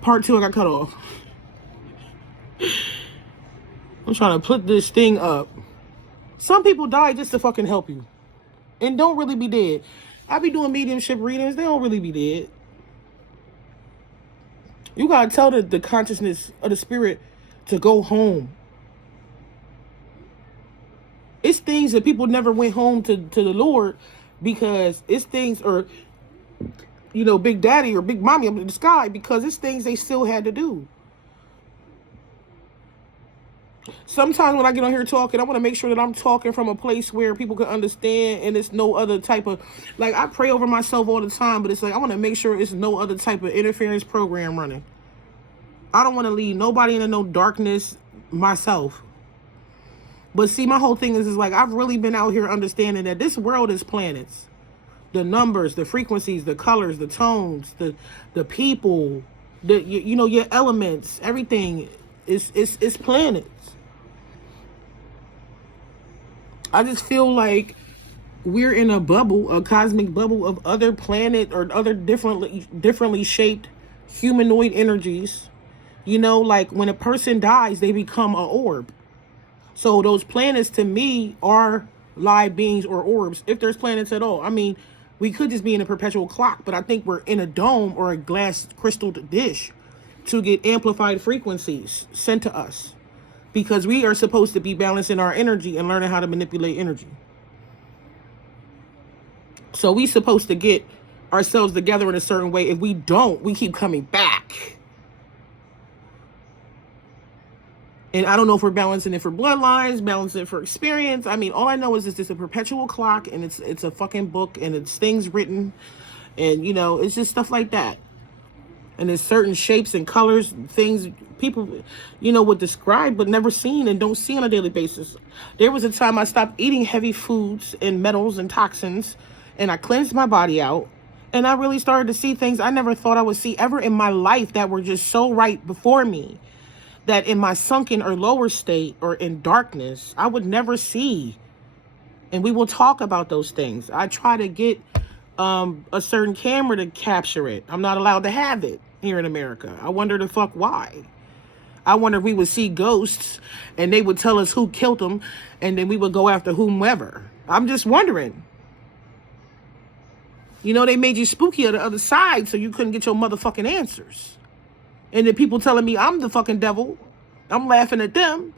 Part 2, I got cut off. I'm trying to put this thing up. Some people die just to fucking help you. And don't really be dead. I be doing mediumship readings. They don't really be dead. You gotta tell the consciousness of the spirit to go home. It's things that people never went home to the Lord because it's things, or, you know, Big Daddy or Big Mommy up in the sky, because it's things they still had to do. Sometimes when I get on here talking, I want to make sure that I'm talking from a place where people can understand, and it's no other type of, like, I pray over myself all the time, but it's like I want to make sure it's no other type of interference program running. I don't want to leave nobody into no darkness myself. But see, my whole thing is like, I've really been out here understanding that this world is planets. The numbers, the frequencies, the colors, the tones, the people, you know, your elements, everything is planets. I just feel like we're in a bubble, a cosmic bubble of other planet or other differently shaped humanoid energies. You know, like when a person dies, they become an orb. So those planets to me are live beings or orbs, if there's planets at all. I mean, we could just be in a perpetual clock, but I think we're in a dome or a glass crystal dish to get amplified frequencies sent to us, because we are supposed to be balancing our energy and learning how to manipulate energy. So we supposed to get ourselves together in a certain way. If we don't, we keep coming back. And I don't know if we're balancing it for bloodlines, balancing it for experience. I mean, all I know is it's just a perpetual clock, and it's a fucking book, and it's things written, and, you know, it's just stuff like that. And there's certain shapes and colors, things people, you know, would describe but never seen and don't see on a daily basis. There was a time I stopped eating heavy foods and metals and toxins, and I cleansed my body out, and I really started to see things I never thought I would see ever in my life that were just so right before me, that in my sunken or lower state or in darkness, I would never see. And we will talk about those things. I try to get a certain camera to capture it. I'm not allowed to have it here in America. I wonder the fuck why. I wonder if we would see ghosts and they would tell us who killed them, and then we would go after whomever. I'm just wondering. You know, they made you spooky on the other side so you couldn't get your motherfucking answers. And then people telling me I'm the fucking devil. I'm laughing at them,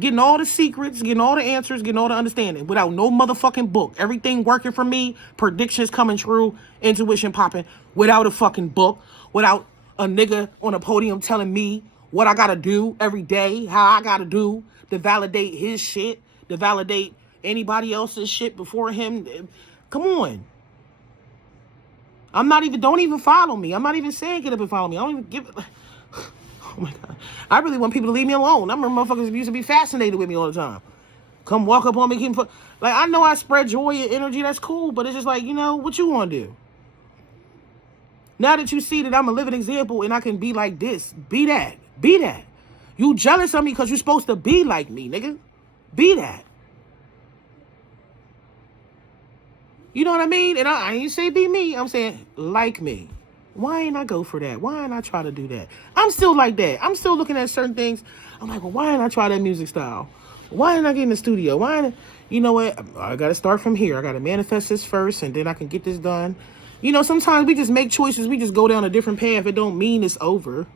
getting all the secrets, getting all the answers, getting all the understanding without no motherfucking book. Everything working for me, predictions coming true, intuition popping, without a fucking book, without a nigga on a podium telling me what I gotta do every day, how I gotta do to validate his shit, to validate anybody else's shit before him. Come on. Don't even follow me. I'm not even saying get up and follow me. I don't even give it. Oh my God. I really want people to leave me alone. I remember motherfuckers used to be fascinated with me all the time. Come walk up on me. Like, I know I spread joy and energy. That's cool. But it's just like, you know, what you want to do? Now that you see that I'm a living example and I can be like this, be that. Be that. You jealous of me because you're supposed to be like me, nigga. Be that. You know what I mean? And I ain't say be me. I'm saying like me. Why ain't I go for that? Why ain't I try to do that? I'm still like that. I'm still looking at certain things. I'm like, well, why ain't I try that music style? Why ain't I get in the studio? Why ain't I? You know what? I got to start from here. I got to manifest this first, and then I can get this done. You know, sometimes we just make choices. We just go down a different path. It don't mean it's over.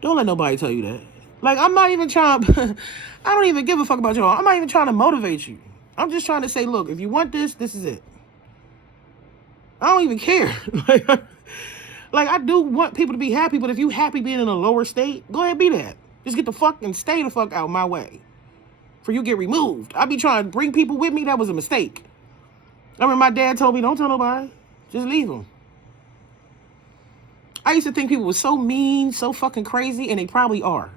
Don't let nobody tell you that. Like, I'm not even trying. I don't even give a fuck about y'all. I'm not even trying to motivate you. I'm just trying to say, look, if you want this, this is it. I don't even care. Like, I do want people to be happy, but if you happy being in a lower state, go ahead and be that. Just get the fuck and stay the fuck out my way. For you get removed. I be trying to bring people with me. That was a mistake. I remember my dad told me, don't tell nobody. Just leave them. I used to think people were so mean, so fucking crazy, and they probably are.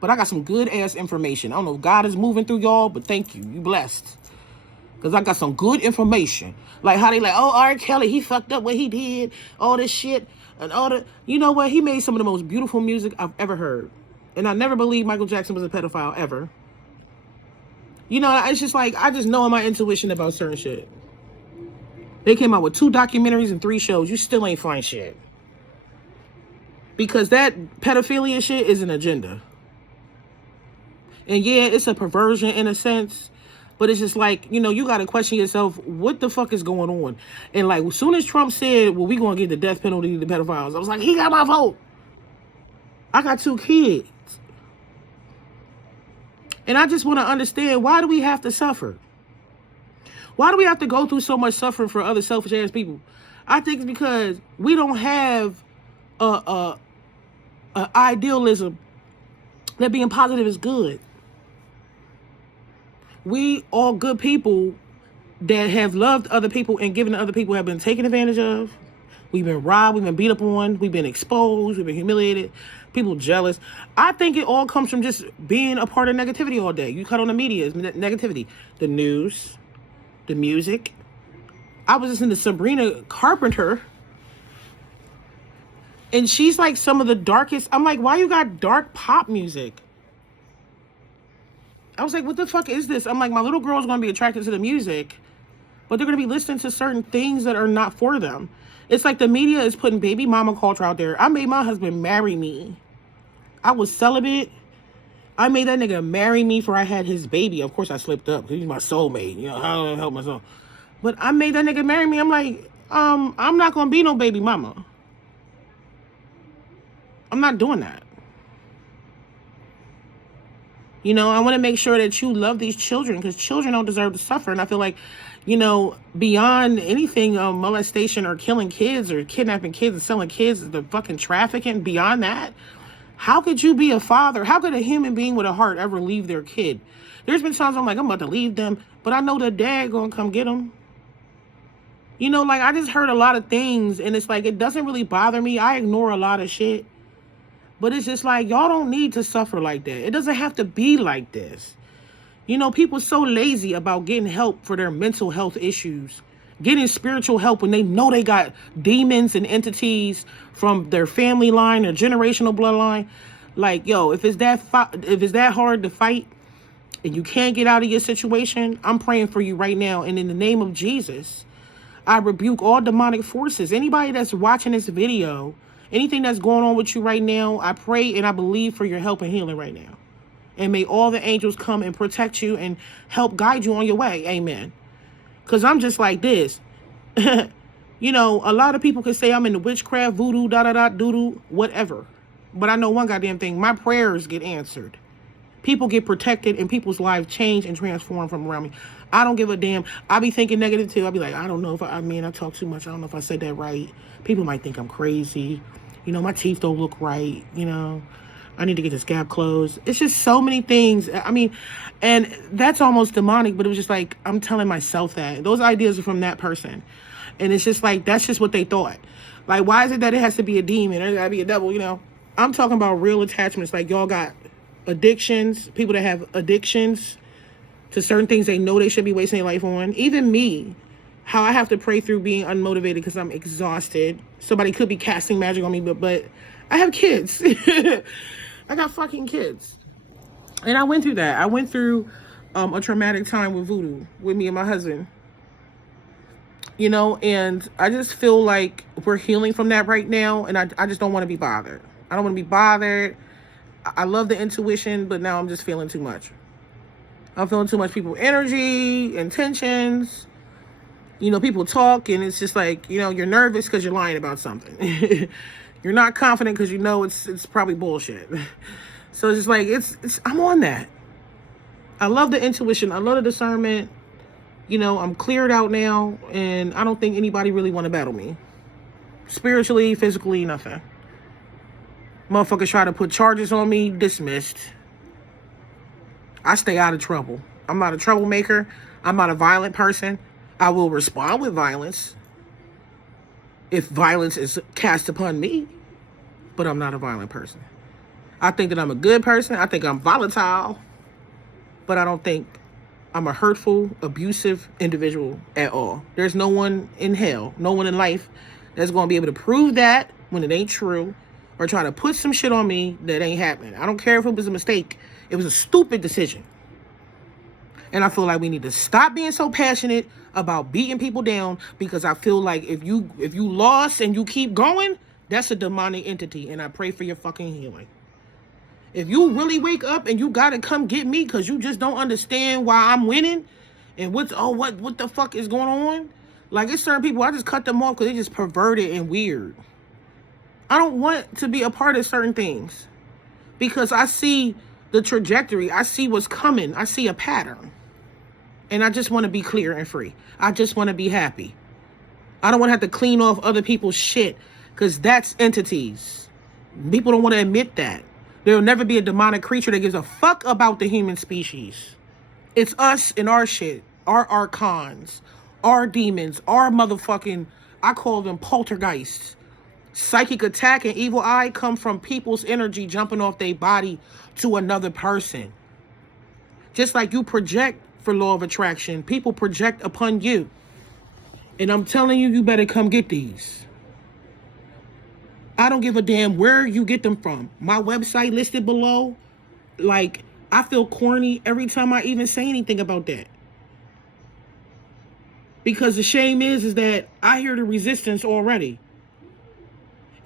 But I got some good ass information. I don't know if God is moving through y'all, but thank you. You blessed. Because I got some good information. Like how they like, oh, R. Kelly, he fucked up what he did. All this shit. And all the, you know what? He made some of the most beautiful music I've ever heard. And I never believed Michael Jackson was a pedophile, ever. You know, it's just like, I just know in my intuition about certain shit. They came out with 2 documentaries and 3 shows. You still ain't find shit. Because that pedophilia shit is an agenda. And yeah, it's a perversion in a sense, but it's just like, you know, you got to question yourself, what the fuck is going on? And like, as soon as Trump said, well, we going to get the death penalty to the pedophiles, I was like, he got my vote. I got 2 kids. And I just want to understand, why do we have to suffer? Why do we have to go through so much suffering for other selfish ass people? I think it's because we don't have a idealism that being positive is good. We all good people that have loved other people and given to other people have been taken advantage of. We've been robbed, we've been beat up on, we've been exposed, we've been humiliated, people jealous. I think it all comes from just being a part of negativity all day. You cut on the media, it's negativity. The news, the music. I was listening to Sabrina Carpenter, and she's like some of the darkest. I'm like, why you got dark pop music? I was like, what the fuck is this? I'm like, my little girl's going to be attracted to the music, but they're going to be listening to certain things that are not for them. It's like the media is putting baby mama culture out there. I made my husband marry me. I was celibate. I made that nigga marry me before I had his baby. Of course, I slipped up because he's my soulmate. You know, how do I help myself? But I made that nigga marry me. I'm like, I'm not going to be no baby mama. I'm not doing that. You know, I want to make sure that you love these children, because children don't deserve to suffer. And I feel like, you know, beyond anything, molestation or killing kids or kidnapping kids and selling kids, the fucking trafficking, beyond that, how could you be a father? How could a human being with a heart ever leave their kid? There's been times I'm like, I'm about to leave them, but I know the dad gonna come get them. You know, like, I just heard a lot of things, and it's like, it doesn't really bother me. I ignore a lot of shit. But it's just like, y'all don't need to suffer like that. It doesn't have to be like this. You know, people so lazy about getting help for their mental health issues, getting spiritual help when they know they got demons and entities from their family line or generational bloodline. Like, yo, if it's that hard to fight and you can't get out of your situation, I'm praying for you right now. And in the name of Jesus, I rebuke all demonic forces. Anybody that's watching this video, anything that's going on with you right now, I pray and I believe for your help and healing right now. And may all the angels come and protect you and help guide you on your way. Amen. Because I'm just like this. You know, a lot of people can say I'm into witchcraft, voodoo, doo-doo, whatever. But I know one goddamn thing. My prayers get answered. People get protected and people's lives change and transform from around me. I don't give a damn. I be thinking negative too. I be like, I don't know if I talk too much. I don't know if I said that right. People might think I'm crazy. You know, my teeth don't look right. You know, I need to get this gap closed. It's just so many things. I mean, and that's almost demonic, but it was just like, I'm telling myself that. Those ideas are from that person. And it's just like, that's just what they thought. Like, why is it that it has to be a demon or it gotta be a devil, you know? I'm talking about real attachments. Like, y'all got addictions, people that have addictions to certain things they know they should be wasting their life on. Even me, how I have to pray through being unmotivated because I'm exhausted. Somebody could be casting magic on me, but I have kids. I got fucking kids. And I went through that. I went through a traumatic time with voodoo, with me and my husband. You know, and I just feel like we're healing from that right now, and I just don't want to be bothered. I don't want to be bothered. I love the intuition, but now I'm just feeling too much. I'm feeling too much people energy, intentions. You know, people talk, and it's just like, you know, you're nervous because you're lying about something. You're not confident because you know it's probably bullshit. So it's just like, I'm on that. I love the intuition. I love the discernment. You know, I'm cleared out now, and I don't think anybody really want to battle me. Spiritually, physically, nothing. Motherfuckers try to put charges on me, dismissed. I stay out of trouble. I'm not a troublemaker. I'm not a violent person. I will respond with violence if violence is cast upon me, but I'm not a violent person. I think that I'm a good person. I think I'm volatile, but I don't think I'm a hurtful, abusive individual at all. There's no one in hell, no one in life that's going to be able to prove that when it ain't true, or try to put some shit on me that ain't happening. I don't care if it was a mistake. It was a stupid decision. And I feel like we need to stop being so passionate about beating people down, because I feel like if you lost and you keep going, That's a demonic entity, and I pray for your fucking healing. If you really wake up and you gotta come get me because you just don't understand why I'm winning and what the fuck is going on? Like, it's certain people, I just cut them off because they just perverted and weird. I don't want to be a part of certain things because I see the trajectory. I see what's coming. I see a pattern. And I just want to be clear and free. I just want to be happy. I don't want to have to clean off other people's shit because that's entities. People don't want to admit that. There'll never be a demonic creature that gives a fuck about the human species. It's us and our shit, our archons, our demons, our motherfucking, I call them poltergeists. Psychic attack and evil eye come from people's energy jumping off their body to another person. Just like you project for law of attraction, people project upon you. And I'm telling you, you better come get these. I don't give a damn where you get them from. My website listed below. Like, I feel corny every time I even say anything about that. Because the shame is that I hear the resistance already.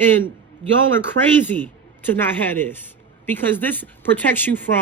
And y'all are crazy to not have this. Because this protects you from